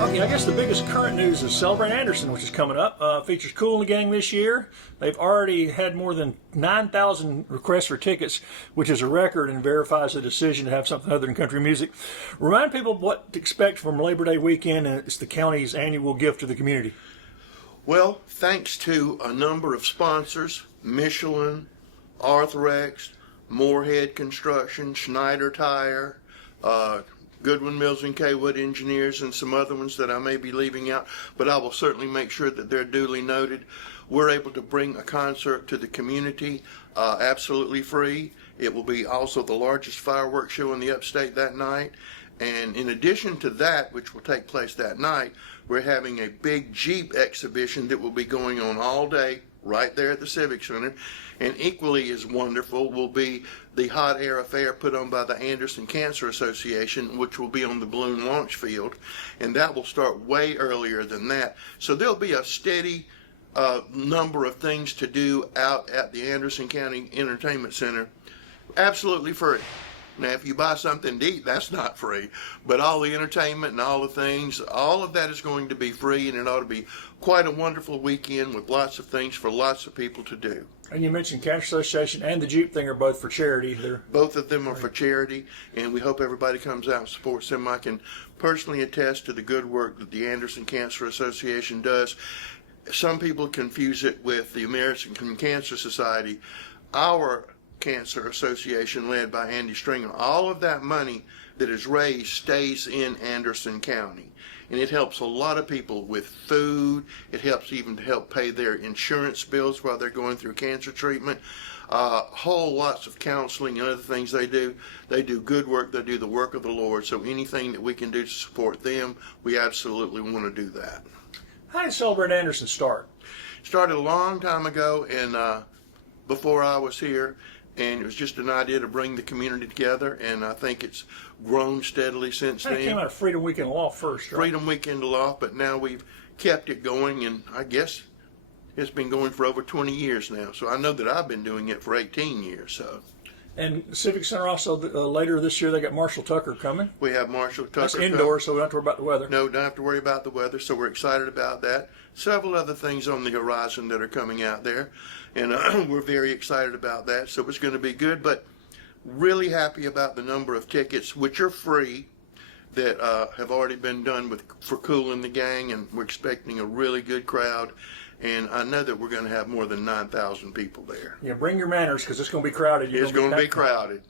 Okay, I guess the biggest current news is Celebrate Anderson, which is coming up. Features Kool the Gang this year. They've already had more than 9,000 requests for tickets, which is a record and verifies the decision to have something other than country music. Remind people what to expect from Labor Day weekend, and it's the county's annual gift to the community. Well, thanks to a number of sponsors, Michelin, Arthrex, Moorhead Construction, Schneider Tire, Goodwin Mills and Kaywood Engineers, and some other ones that I may be leaving out, but I will certainly make sure that they're duly noted. We're able to bring a concert to the community absolutely free. It will be also the largest fireworks show in the Upstate that night. And in addition to that, which will take place that night, we're having a big Jeep exhibition that will be going on all day right there at the Civic Center. And equally as wonderful will be the hot air affair put on by the Anderson Cancer Association, which will be on the balloon launch field. And that will start way earlier than that. So there'll be a steady number of things to do out at the Anderson County Entertainment Center, absolutely free. Now, if you buy something to eat, that's not free. But all the entertainment and all the things, all of that is going to be free, and it ought to be quite a wonderful weekend with lots of things for lots of people to do. And you mentioned Cancer Association and the Jeep thing are both for charity. Both of them are for charity, and we hope everybody comes out and supports them. I can personally attest to the good work that the Anderson Cancer Association does. Some people confuse it with the American Cancer Society. Our Cancer Association, led by Andy Stringer, all of that money that is raised stays in Anderson County, and it helps a lot of people with food. It helps even to help pay their insurance bills while they're going through cancer treatment. Whole lots of counseling and other things they do. They do good work. They do the work of the Lord. So anything that we can do to support them, we absolutely want to do that. How did Celebrate Anderson start? Started a long time ago, and before I was here. And it was just an idea to bring the community together, and I think it's grown steadily since then. It came out of Freedom Weekend Loft first, right? Freedom Weekend Loft, but now we've kept it going, and I guess it's been going for over 20 years now. So I know that I've been doing it for 18 years. So. And Civic Center also, later this year, they got Marshall Tucker coming. We have Marshall Tucker. That's indoors, so we don't have to worry about the weather. No, don't have to worry about the weather, so we're excited about that. Several other things on the horizon that are coming out there, and we're very excited about that, so it's going to be good, but really happy about the number of tickets, which are free, that have already been done for Kool the Gang, and we're expecting a really good crowd. And I know that we're going to have more than 9,000 people there. Yeah, bring your manners because it's going to be crowded. It's going to be crowded.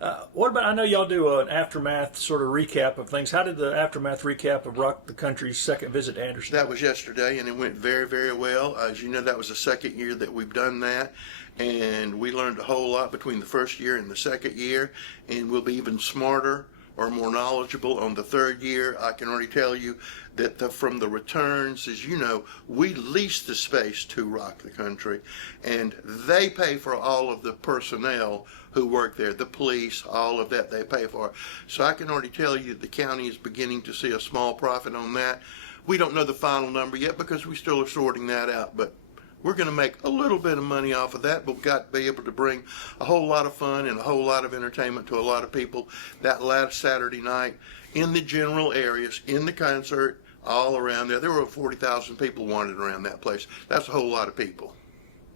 Yeah. What about, I know y'all do an aftermath sort of recap of things. How did the aftermath recap of Rock the Country's second visit to Anderson? That was yesterday, and it went very, very well. As you know, that was the second year that we've done that. And we learned a whole lot between the first year and the second year. And we'll be even smarter or more knowledgeable on the third year. I can already tell you that from the returns, as you know, we lease the space to Rock the Country, and they pay for all of the personnel who work there, the police, all of that they pay for. So I can already tell you the county is beginning to see a small profit on that. We don't know the final number yet because we still are sorting that out, but we're going to make a little bit of money off of that, but we've got to be able to bring a whole lot of fun and a whole lot of entertainment to a lot of people that last Saturday night in the general areas, in the concert, all around there. There were 40,000 people wandering around that place. That's a whole lot of people.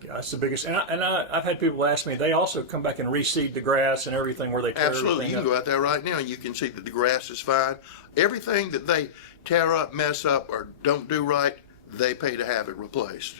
Yeah, that's the biggest. And I've had people ask me, they also come back and reseed the grass and everything where they tear Absolutely. You can go out there right now and you can see that the grass is fine. Everything that they tear up, mess up, or don't do right, they pay to have it replaced.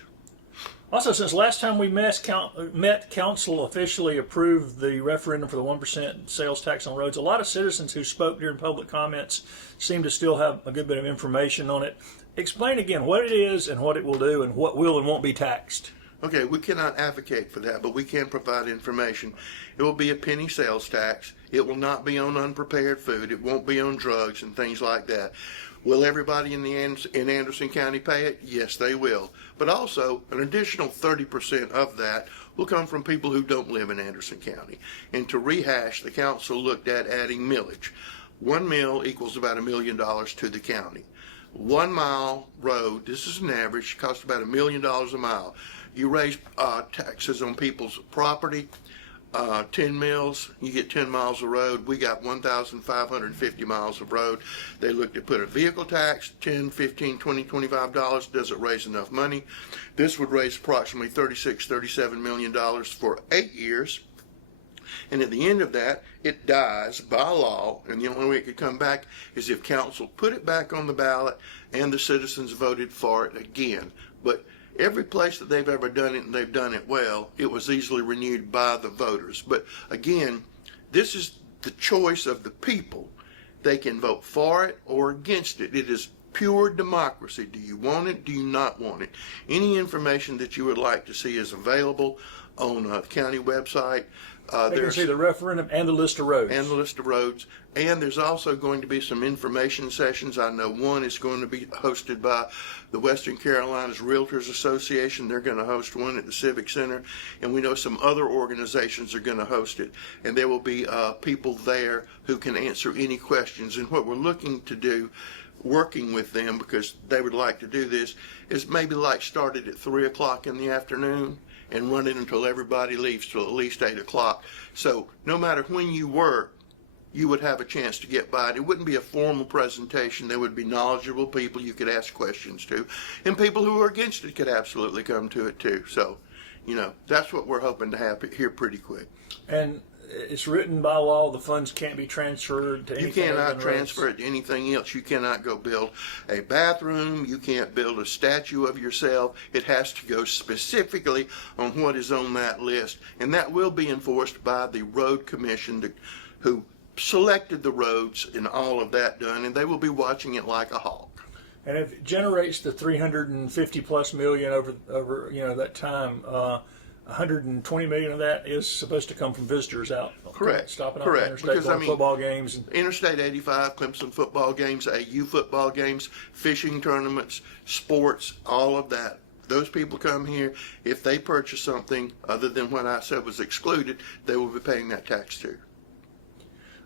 Also, since last time we met, council officially approved the referendum for the 1% sales tax on roads. A lot of citizens who spoke during public comments seem to still have a good bit of information on it. Explain again what it is and what it will do and what will and won't be taxed. Okay, we cannot advocate for that, but we can provide information. It will be a penny sales tax. It will not be on unprepared food. It won't be on drugs and things like that. Will everybody in Anderson County pay it? Yes, they will. But also, an additional 30% of that will come from people who don't live in Anderson County. And to rehash, the council looked at adding millage. 1 mil equals about $1 million to the county. 1 mile road, this is an average, costs about $1 million a mile. You raise taxes on people's property, 10 mills, you get 10 miles of road. We got 1,550 miles of road. They looked to put a vehicle tax, $10, $15, $20, $25. Doesn't raise enough money. This would raise approximately $36, $37 million for 8 years. And at the end of that, it dies by law, and the only way it could come back is if council put it back on the ballot and the citizens voted for it again. But every place that they've ever done it, and they've done it well, it was easily renewed by the voters. But again, this is the choice of the people. They can vote for it or against it. It is pure democracy. Do you want it? Do you not want it? Any information that you would like to see is available on the county website. They can see the referendum and the list of roads. And there's also going to be some information sessions. I know one is going to be hosted by the Western Carolinas Realtors Association. They're going to host one at the Civic Center. And we know some other organizations are going to host it. And there will be people there who can answer any questions. And what we're looking to do, working with them, because they would like to do this, is maybe like start it at 3 o'clock in the afternoon and run it until everybody leaves till at least 8 o'clock. So no matter when you work, you would have a chance to get by it. It wouldn't be a formal presentation. There would be knowledgeable people you could ask questions to. And people who are against it could absolutely come to it too. So, that's what we're hoping to have here pretty quick. And it's written by law, the funds can't be transferred to anything. You cannot transfer it to anything else. You cannot go build a bathroom. You can't build a statue of yourself. It has to go specifically on what is on that list. And that will be enforced by the road commission who selected the roads and all of that done. And they will be watching it like a hawk. And if it generates the 350 plus million over that time, 120 million of that is supposed to come from visitors out. Correct. Stopping Correct. off the interstate, going football games. Interstate 85, Clemson football games, AU football games, fishing tournaments, sports, all of that. Those people come here. If they purchase something other than what I said was excluded, they will be paying that tax too.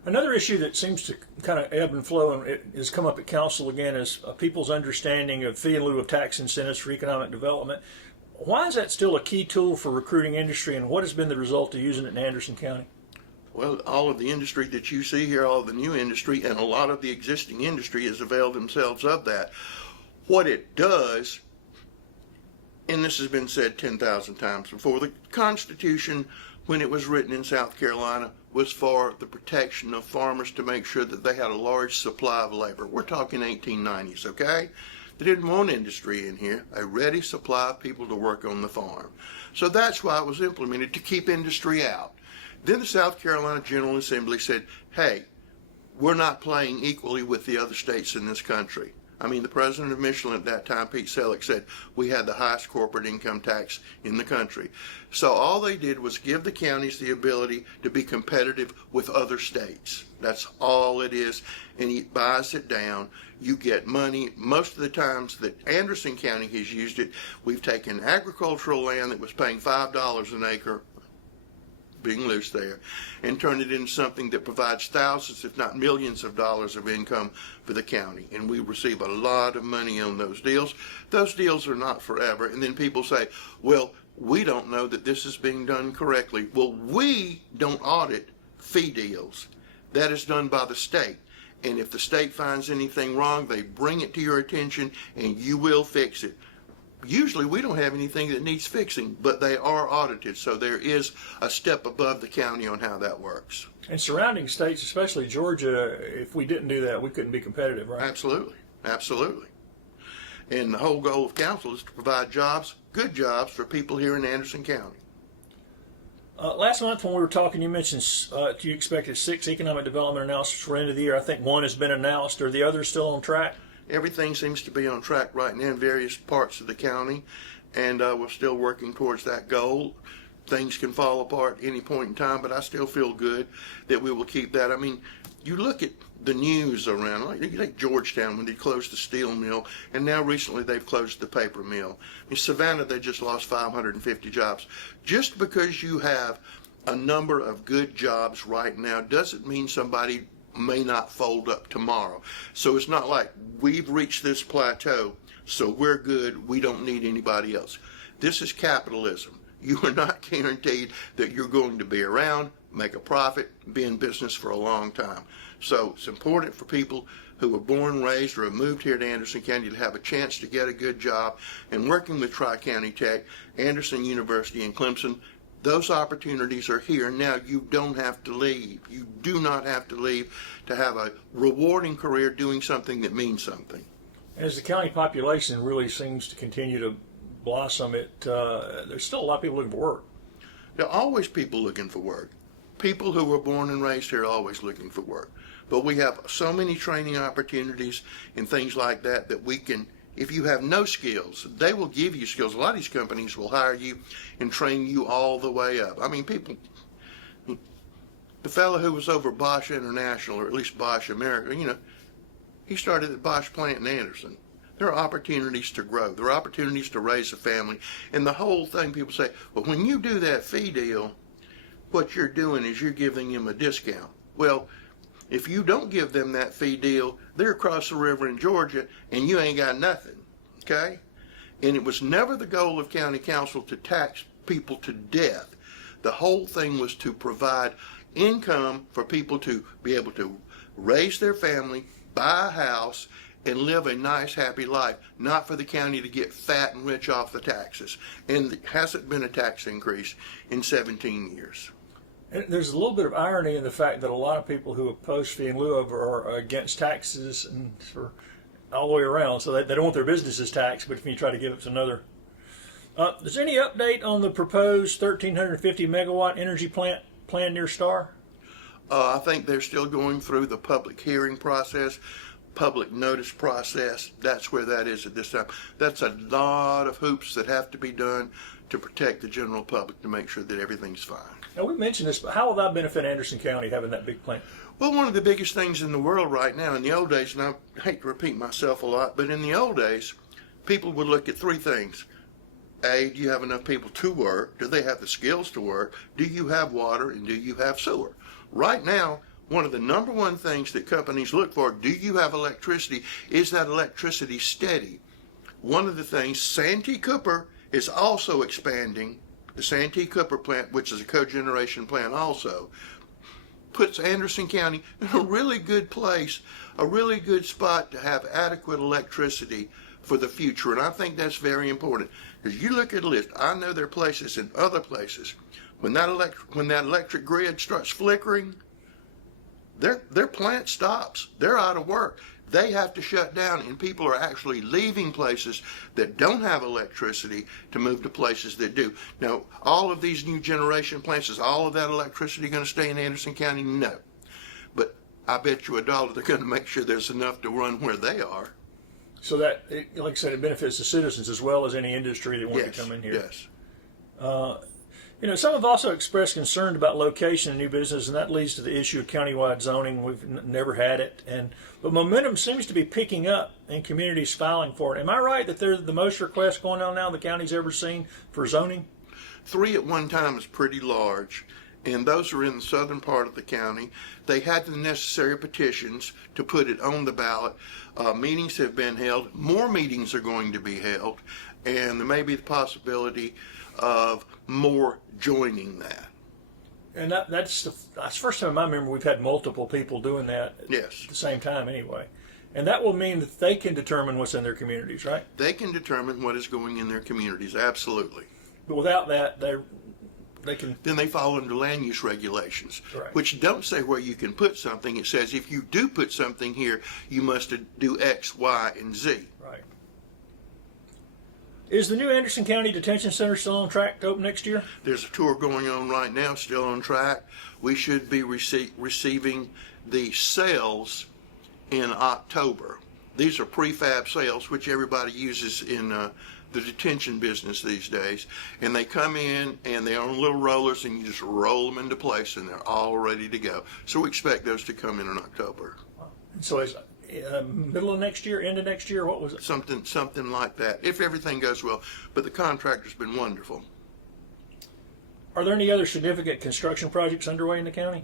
Another issue that seems to kind of ebb and flow, and it has come up at council again, is people's understanding of fee in lieu of tax incentives for economic development. Why is that still a key tool for recruiting industry, and what has been the result of using it in Anderson County? Well, all of the industry that you see here, all of the new industry, and a lot of the existing industry has availed themselves of that. What it does, and this has been said 10,000 times before, the Constitution, when it was written in South Carolina, was for the protection of farmers to make sure that they had a large supply of labor. We're talking 1890s, okay? They didn't want industry in here, a ready supply of people to work on the farm. So that's why it was implemented, to keep industry out. Then the South Carolina General Assembly said, hey, we're not playing equally with the other states in this country. I mean, the president of Michelin at that time, Pete Selleck, said we had the highest corporate income tax in the country. So all they did was give the counties the ability to be competitive with other states. That's all it is, and he buys it down. You get money. Most of the times that Anderson County has used it, we've taken agricultural land that was paying $5 an acre, being loose there, and turn it into something that provides thousands, if not millions of dollars of income for the county. And we receive a lot of money on those deals. Those deals are not forever. And then people say, well, we don't know that this is being done correctly. Well, we don't audit fee deals. That is done by the state. And if the state finds anything wrong, they bring it to your attention and you will fix it. Usually we don't have anything that needs fixing, but they are audited, so there is a step above the county on how that works. And surrounding states, especially Georgia, if we didn't do that, we couldn't be competitive, right? Absolutely, absolutely. And the whole goal of council is to provide jobs, good jobs, for people here in Anderson County. Last month when we were talking, you mentioned you expected 6 economic development announcements for the end of the year. I think 1 has been announced. Are the others still on track? Everything seems to be on track right now in various parts of the county, and we're still working towards that goal. Things can fall apart at any point in time, but I still feel good that we will keep that. I mean, you look at the news around, like you take Georgetown when they closed the steel mill, and now recently they've closed the paper mill. In Savannah, they just lost 550 jobs. Just because you have a number of good jobs right now doesn't mean somebody may not fold up tomorrow. So it's not like we've reached this plateau, so we're good, we don't need anybody else. This is capitalism. You are not guaranteed that you're going to be around, make a profit, be in business for a long time. So it's important for people who were born, raised, or have moved here to Anderson County to have a chance to get a good job. And working with Tri-County Tech, Anderson University, and Clemson, those opportunities are here. Now you don't have to leave. You do not have to leave to have a rewarding career doing something that means something. As the county population really seems to continue to blossom, there's still a lot of people looking for work. There are always people looking for work. People who were born and raised here are always looking for work. But we have so many training opportunities and things like that that we can, if you have no skills, they will give you skills. A lot of these companies will hire you and train you all the way up. I mean, the fellow who was over Bosch International, or at least Bosch America, he started at Bosch plant in Anderson. There are opportunities to grow. There are opportunities to raise a family. And the whole thing, people say, well, when you do that fee deal, what you're doing is you're giving them a discount. Well, if you don't give them that fee deal, they're across the river in Georgia and you ain't got nothing, okay? And it was never the goal of county council to tax people to death. The whole thing was to provide income for people to be able to raise their family, buy a house, and live a nice, happy life, not for the county to get fat and rich off the taxes. And there hasn't been a tax increase in 17 years. And there's a little bit of irony in the fact that a lot of people who oppose fee in lieu of are against taxes and for all the way around, so they don't want their businesses taxed, but if you try to give it to another. Is there any update on the proposed 1,350 megawatt energy plant near Star? I think they're still going through the public hearing process, public notice process. That's where that is at this time. That's a lot of hoops that have to be done to protect the general public to make sure that everything's fine. Now, we mentioned this, but how will that benefit Anderson County having that big plant? Well, one of the biggest things in the world right now, in the old days, and I hate to repeat myself a lot, but in the old days, people would look at three things. A, do you have enough people to work? Do they have the skills to work? Do you have water? And do you have sewer? Right now, one of the number one things that companies look for, do you have electricity? Is that electricity steady? One of the things, Santee Cooper is also expanding. The Santee Cooper plant, which is a cogeneration plant also, puts Anderson County in a really good place, a really good spot to have adequate electricity for the future. And I think that's very important. Because you look at a list, I know there are places in other places, when that electric grid starts flickering, their plant stops. They're out of work. They have to shut down, and people are actually leaving places that don't have electricity to move to places that do. Now, all of these new generation plants, is all of that electricity going to stay in Anderson County? No. But I bet you $1 they're going to make sure there's enough to run where they are. So that, like I said, it benefits the citizens as well as any industry that wants to come in here. Yes. Some have also expressed concern about location of new business, and that leads to the issue of countywide zoning. We've never had it, but momentum seems to be picking up in communities filing for it. Am I right that there's the most requests going on now the county's ever seen for zoning? 3 at one time is pretty large, and those are in the southern part of the county. They had the necessary petitions to put it on the ballot. Meetings have been held. More meetings are going to be held, and there may be the possibility of more joining that. And that's the first time I remember we've had multiple people doing that Yes. at the same time anyway. And that will mean that they can determine what's in their communities, right? They can determine what is going in their communities, absolutely. But without that, they can... Then they fall under land use regulations, Right. which don't say where you can put something. It says if you do put something here, you must do X, Y, and Z. Right. Is the new Anderson County Detention Center still on track to open next year? There's a tour going on right now, still on track. We should be receiving the sales in October. These are prefab sales, which everybody uses in the detention business these days. And they come in and they're on little rollers and you just roll them into place and they're all ready to go. So we expect those to come in October. So is middle of next year, end of next year, what was it? Something like that, if everything goes well. But the contractor's been wonderful. Are there any other significant construction projects underway in the county?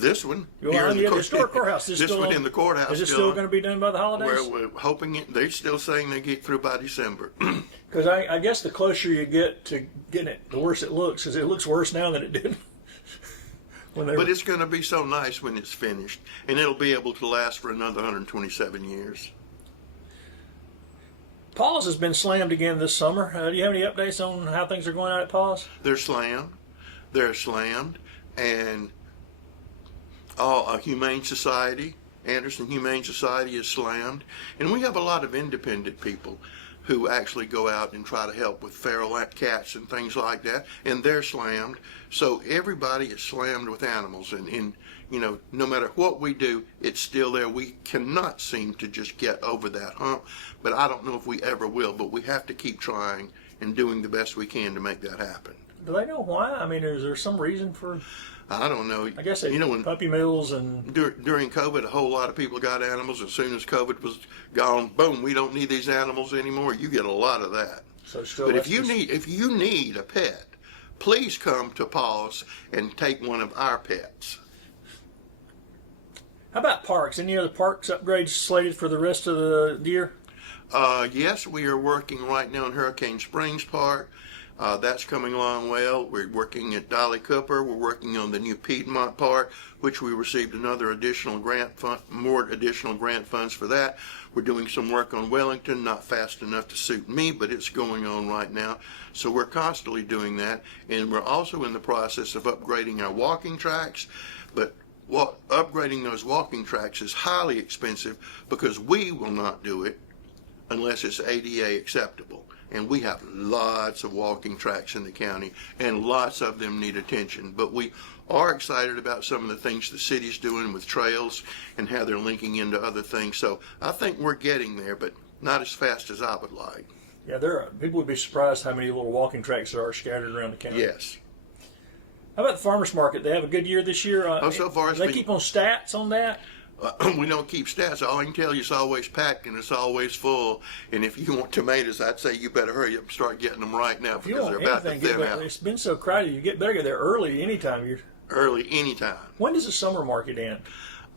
This one, Well, here in the historic courthouse. this one in the courthouse. Is it still going to be done by the holidays? Well, we're hoping it. They're still saying they get through by December. Because I guess the closer you get to getting it, the worse it looks. Because it looks worse now than it did. But it's going to be so nice when it's finished, and it'll be able to last for another 127 years. Paul's has been slammed again this summer. Do you have any updates on how things are going on at Paul's? They're slammed. And a Humane Society, Anderson Humane Society is slammed. And we have a lot of independent people who actually go out and try to help with feral cats and things like that, and they're slammed. So everybody is slammed with animals, and no matter what we do, it's still there. We cannot seem to just get over that hump, but I don't know if we ever will, but we have to keep trying and doing the best we can to make that happen. Do they know why? I mean, is there some reason for... I don't know. I guess when puppy mills and... During COVID, a whole lot of people got animals. As soon as COVID was gone, boom, we don't need these animals anymore. You get a lot of that. So still, but if you need a pet, please come to Paws and take one of our pets. How about parks? Any other parks upgrades slated for the rest of the year? Yes, we are working right now in Hurricane Springs Park. That's coming along well. We're working at Dolly Cooper. We're working on the new Piedmont Park, which we received more additional grant funds for that. We're doing some work on Wellington, not fast enough to suit me, but it's going on right now. So we're constantly doing that. And we're also in the process of upgrading our walking tracks. But upgrading those walking tracks is highly expensive because we will not do it unless it's ADA acceptable. And we have lots of walking tracks in the county, and lots of them need attention. But we are excited about some of the things the city's doing with trails and how they're linking into other things. So I think we're getting there, but not as fast as I would like. Yeah, people would be surprised how many little walking tracks there are scattered around the county. Yes. How about the farmers market? They have a good year this year. So far, they keep on stats on that. We don't keep stats. All I can tell you, it's always packed and it's always full. And if you want tomatoes, I'd say you better hurry up and start getting them right now because they're about to thin out. It's been so crowded. You better get there early anytime. Early anytime. When does the summer market end?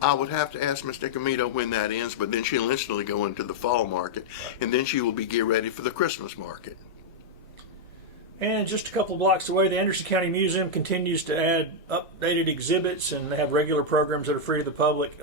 I would have to ask Ms. Nicomito when that ends, but then she'll instantly go into the fall market, and then she will be getting ready for the Christmas market. And just a couple of blocks away, the Anderson County Museum continues to add updated exhibits, and they have regular programs that are free to the public.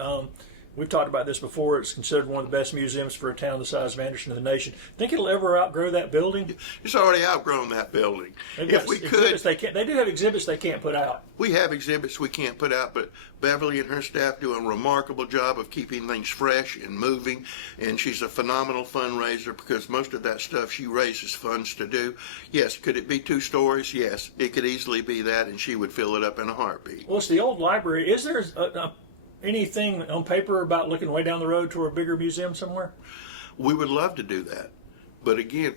We've talked about this before. It's considered one of the best museums for a town the size of Anderson in the nation. Think it'll ever outgrow that building? It's already outgrown that building. If we could, they do have exhibits they can't put out. We have exhibits we can't put out, but Beverly and her staff do a remarkable job of keeping things fresh and moving, and she's a phenomenal fundraiser because most of that stuff she raises funds to do. Yes, could it be 2 stories? Yes, it could easily be that, and she would fill it up in a heartbeat. Well, it's the old library. Is there anything on paper about looking way down the road to a bigger museum somewhere? We would love to do that, but again,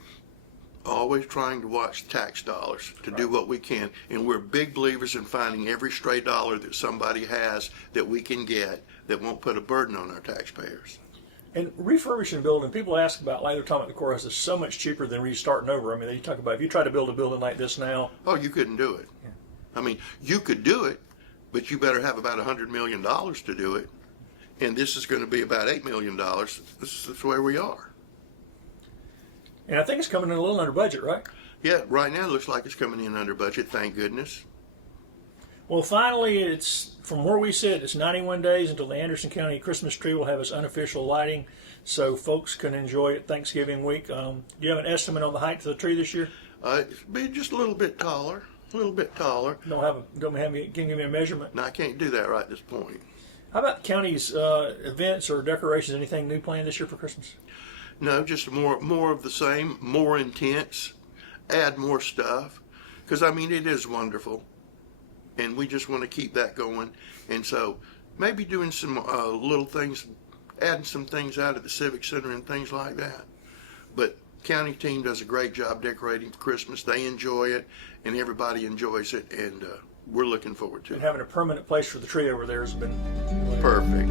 always trying to watch tax dollars to do what we can, and we're big believers in finding every stray dollar that somebody has that we can get that won't put a burden on our taxpayers. And refurbishing a building, people ask about, like they're talking about the courthouse, is so much cheaper than restarting over. I mean, they talk about if you try to build a building like this now. Oh, you couldn't do it. Yeah. I mean, you could do it, but you better have about $100 million to do it. And this is going to be about $8 million. This is where we are. And I think it's coming in a little under budget, right? Yeah, right now it looks like it's coming in under budget, thank goodness. Well, finally, it's from where we sit, it's 91 days until the Anderson County Christmas tree will have its unofficial lighting, so folks can enjoy it Thanksgiving week. Do you have an estimate on the height of the tree this year? It'll be just a little bit taller. A little bit taller. Can you give me a measurement? No, I can't do that right at this point. How about the county's events or decorations? Anything new planned this year for Christmas? No, just more of the same, more intense, add more stuff. Because, I mean, it is wonderful. And we just want to keep that going. And so maybe doing some little things, adding some things out at the Civic Center and things like that. But county team does a great job decorating for Christmas. They enjoy it, and everybody enjoys it, and we're looking forward to it. And having a permanent place for the tree over there has been perfect.